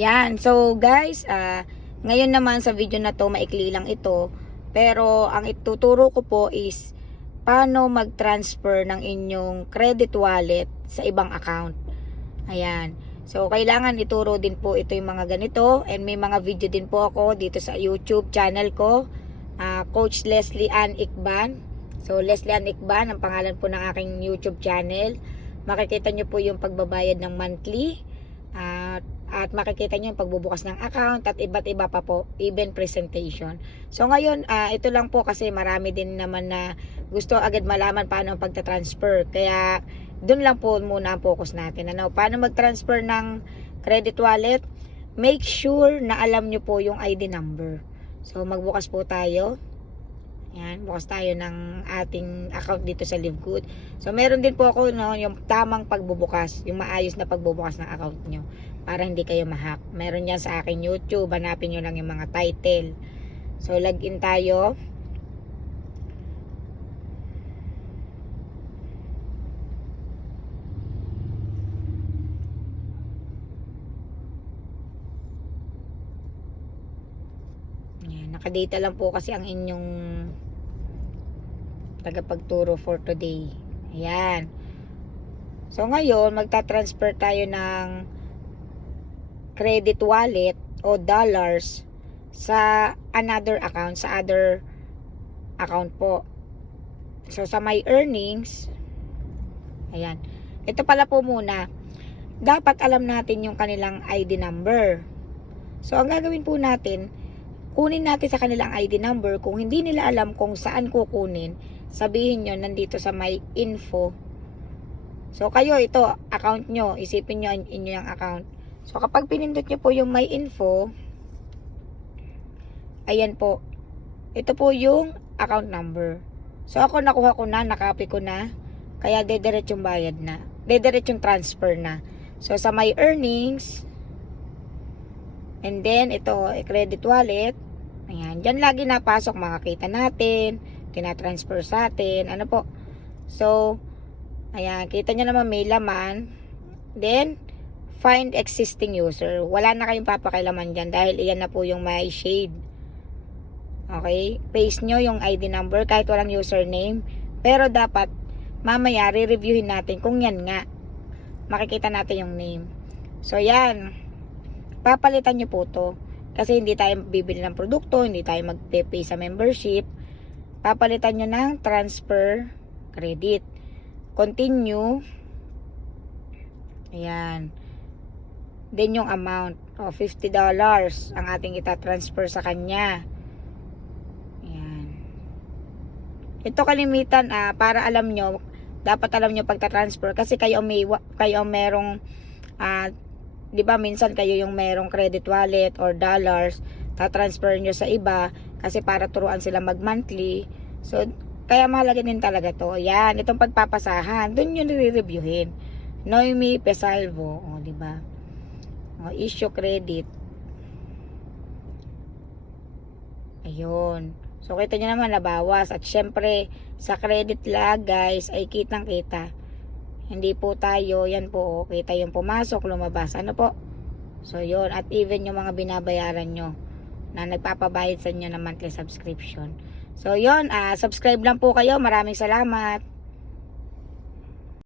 Yan. So guys, ngayon naman sa video na to, maikli lang ito. Pero ang ituturo ko po is paano mag-transfer ng inyong credit wallet sa ibang account. Ayan. So kailangan ituro din po ito yung mga ganito. And may mga video din po ako dito sa YouTube channel ko. Coach Leslie Ann Ikban. So Leslie Ann Ikban ang pangalan po ng aking YouTube channel. Makikita nyo po yung pagbabayad ng monthly. At makikita nyo yung pagbubukas ng account at iba't iba pa po, even presentation. So ngayon, ito lang po kasi marami din naman na gusto agad malaman paano ang pagta-transfer. Kaya dun lang po muna ang focus natin. Paano mag-transfer ng credit wallet? Make sure na alam nyo po yung ID number. So magbukas po tayo. Yan, bukas tayo ng ating account dito sa Livegood. So meron din po ako yung tamang pagbubukas, yung maayos na pagbubukas ng account nyo para hindi kayo ma-hack. Meron yan sa akin YouTube, hanapin nyo lang yung mga title. So login tayo. Yan, nakadata lang po kasi ang inyong tagapagturo for today. Ayan. So ngayon, magta-transfer tayo ng credit wallet o dollars sa another account, sa other account po. So sa my earnings, ayan. Ito pala po muna, dapat alam natin yung kanilang ID number. So ang gagawin po natin, kunin natin sa kanilang ID number. Kung hindi nila alam kung saan kukunin, sabihin nyo nandito sa my info. So kayo, ito account nyo, isipin nyo inyo yung account. So kapag pinindot nyo po yung my info, ayan po, ito po yung account number. So ako nakuha ko na, nakopy ko na, kaya dediretsyong bayad na, dediretsyong transfer na. So sa my earnings, and then ito credit wallet, ayan, dyan lagi napasok, makakita natin, tinatransfer sa atin, ano po. So ayan, kita nyo naman may laman. Then find existing user, wala na kayong papakailaman dyan dahil iyan na po yung may shade. Okay, paste nyo yung ID number kahit walang username, pero dapat mamaya re-reviewin natin kung yan nga, makikita natin yung name. So yan, papalitan nyo po to kasi hindi tayo bibili ng produkto, hindi tayo mag-pay sa membership. Papalitan nyo ng transfer credit, continue, ayan, then yung amount, $50 ang ating itatransfer sa kanya. Ayan, ito kalimitan, para alam nyo, dapat alam nyo pagta-transfer kasi kayo merong di ba minsan kayo yung merong credit wallet or dollars, ta-transfer nyo sa iba kasi para turuan sila mag-monthly. So, kaya mahalaga din talaga to. Yan, itong pagpapasahan, dun yun re-reviewin. Noemi Pesalvo, o, diba? O, issue credit. Ayun. So, kita nyo naman nabawas. At syempre, sa credit lag, guys, ay kitang-kita. Hindi po tayo, yan po, kita yung pumasok, lumabas. Ano po? So, yun. At even yung mga binabayaran nyo na nagpapabayad sa inyo ng monthly subscription. So, yun, subscribe lang po kayo. Maraming salamat.